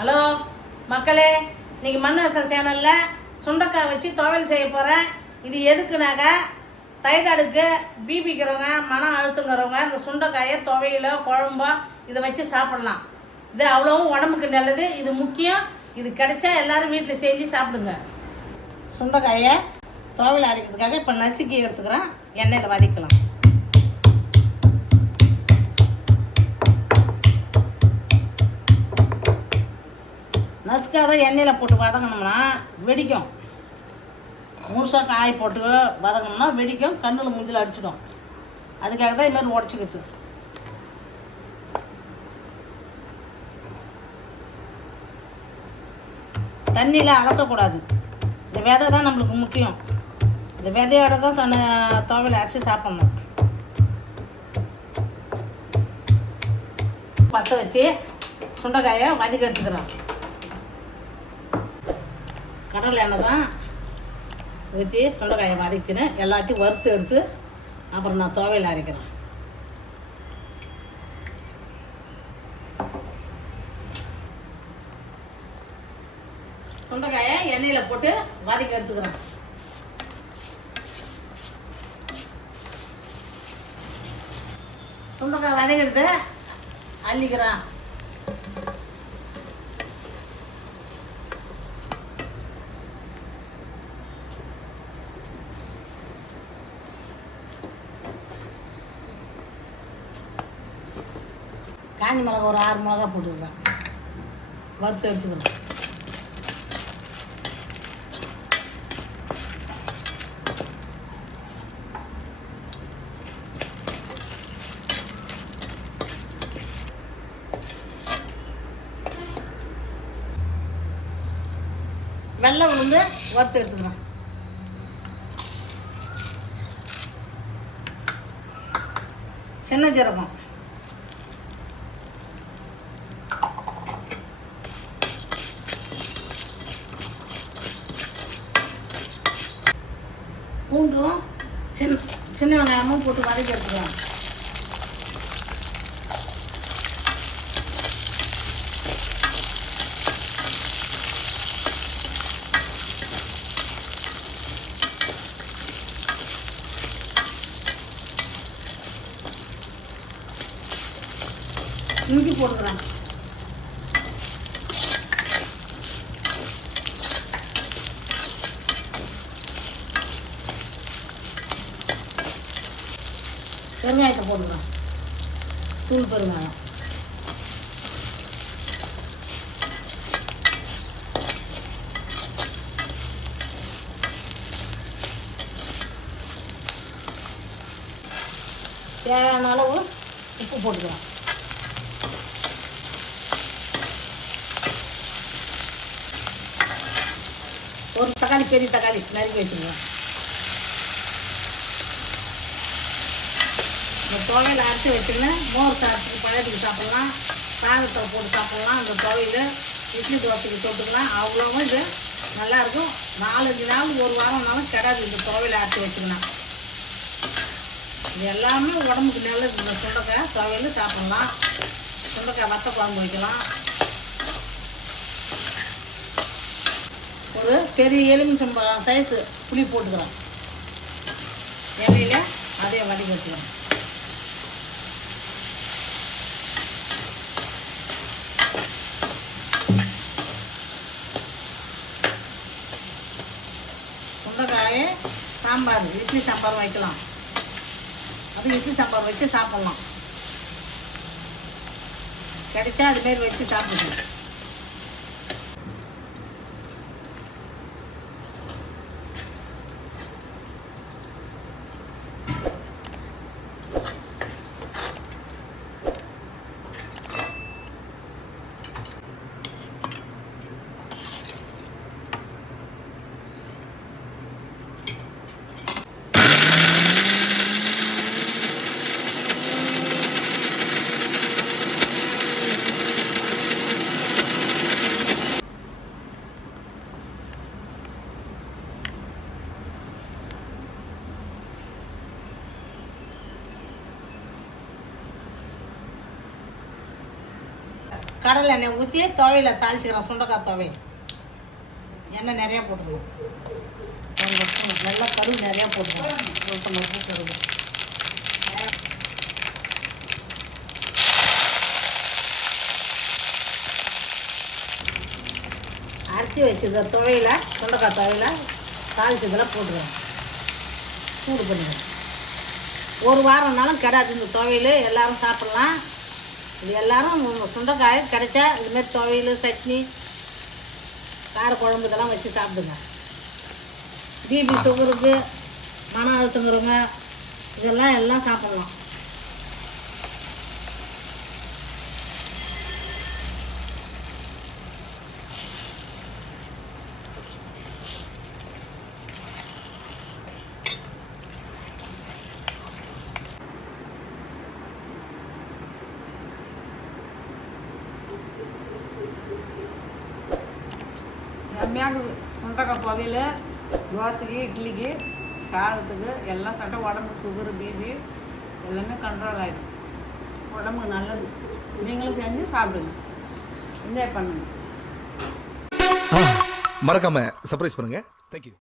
Hello மக்களே, இன்றைக்கி மண்வாசல் சேனலில் சுண்டைக்காய் வச்சு துவையல் செய்ய போகிறேன். இது எதுக்குனாக்க தைராய்டுக்கு, பிபிக்கிறவங்க, மனம் அழுத்துங்கிறவங்க இந்த சுண்டைக்காயை துவையிலோ குழம்போ இதை வச்சு சாப்பிட்லாம். இது அவ்வளோவும் உடம்புக்கு நல்லது. இது முக்கியம். இது கிடைச்சா எல்லோரும் வீட்டில் செஞ்சு சாப்பிடுங்க. சுண்டைக்காயை துவையல் அரைக்கிறதுக்காக இப்போ நசுக்கி எடுத்துக்கிறேன். எண்ணெயில் வதக்கலாம். நசுக்காத எண்ணெயில் போட்டு வதங்கினோம்னா வெடிக்கும். முழுசாக காய் போட்டு வதங்கினோம்னா வெடிக்கும், கண்ணில் மூஞ்சில் அடிச்சிடும். அதுக்காக தான் இதுமாதிரி உடச்சிக்கிறது. தண்ணியில் அலசக்கூடாது. இந்த விதை தான் நம்மளுக்கு முக்கியம். இந்த விதையோட தான் துவையல் அரைச்சி சாப்பிட்ணும். பற்ற வச்சு சுண்டைக்காயை வதக்கி எடுத்துக்கிறோம். கடலை எண்ணெய் தான் ஊற்றி சுண்டைக்காயை வதக்கினேன். எல்லாத்தையும் வறுத்து எடுத்து அப்புறம் நான் துவையல் அரைக்கிறேன். சுண்டைக்காயை எண்ணெயில் போட்டு வதக்கி எடுத்துக்கிறேன். சுண்டைக்காய் வதக்கிறது அள்ளிக்கிறேன். காஞ்சி மிளகா ஒரு 6 மிளகா போட்டுருக்கேன். வறுத்து எடுத்துக்கிறேன். வெள்ளை உளுந்து வறுத்து எடுத்துக்கிறேன். சின்ன ஜீரகம், பூண்டும் சின்ன வெங்காயமும் போட்டு வதக்கி எடுத்துக்கலாம். இஞ்சி போட்டுக்கிறேன். பெருங்காயத்தை போட்டுக்கிறேன். தூள் பெருங்காயம். தேவையான அளவு உப்பு போட்டுக்கிறேன். ஒரு தக்காளி, பெரிய தக்காளி நறுக்கி வச்சுருவேன். இந்த துவையல் அரைச்சி வச்சுக்கின்னு மோர் சாதத்துக்கு பழத்துக்கு சாப்பிட்லாம், சாதத்தை போட்டு சாப்பிட்லாம். இந்த துவையல் இட்லி தோசைக்கு தொட்டுக்கலாம். அவ்வளோவும் இது நல்லாயிருக்கும். 4-5 நாள், ஒரு வாரம்னாலும் கிடாது. இந்த துவையல் அரைச்சி வச்சுக்கலாம். இது எல்லாமே உடம்புக்கு நல்லது. இந்த சுண்டைக்காய் துவையல் சாப்பிட்லாம். சுண்டைக்காய் வத்த குழம்பு வைக்கலாம். ஒரு பெரிய எலுமிச்சம்பழம் சைஸு புளி போட்டுக்கிறேன். எண்ணெயில் அதே வதக்கி வச்சுக்கிறேன். சுண்டைக்காயை சாம்பார், இட்லி சாம்பார் வைக்கலாம். அது இட்லி சாம்பார் வச்சு சாப்பிட்லாம். கிடைச்சா அதுமாரி வச்சு சாப்பிடுங்க. கடலை எண்ணெய் ஊற்றி துவையில் தாளிச்சிக்கிறேன். சுண்டைக்காய் துவையல் எண்ணெய் நிறையா போட்டுக்கணும். நல்லா கடுகு நிறையா போட்டுக்கணும். உளுத்தம்பருப்பு கடுகு அரைச்சி வச்சுருக்க துவையில் சுண்டைக்காய் துவையில் தாளிச்சதெல்லாம் போட்டுருவேன். சூடு பண்ணிடுவேன். ஒரு வாரம்னாலும் கிடையாது இந்த துவையல். எல்லோரும் சாப்பிட்லாம். இது எல்லோரும் சுண்டைக்காய் கிடைச்சா இதுமாரி துவையல் சட்னி கார குழம்பு இதெல்லாம் வச்சு சாப்பிடுங்க. பிபி சுகருக்கு மன அழுத்தங்கிறவங்க இதெல்லாம் எல்லாம் சாப்பிட்லாம். செம்மையாக சுண்டைக்காய் துவையல் தோசைக்கு இட்லிக்கு சாதத்துக்கு எல்லாம் சாப்பிட்டா உடம்புக்கு சுகரு பிபி எல்லாமே கண்ட்ரோல் ஆகிடும். உடம்புக்கு நல்லது. நீங்களும் செஞ்சு சாப்பிடுங்க. என்ஜாய் பண்ணுங்க. மறக்காம சர்ப்ரைஸ் பண்ணுங்க. தேங்க்யூ.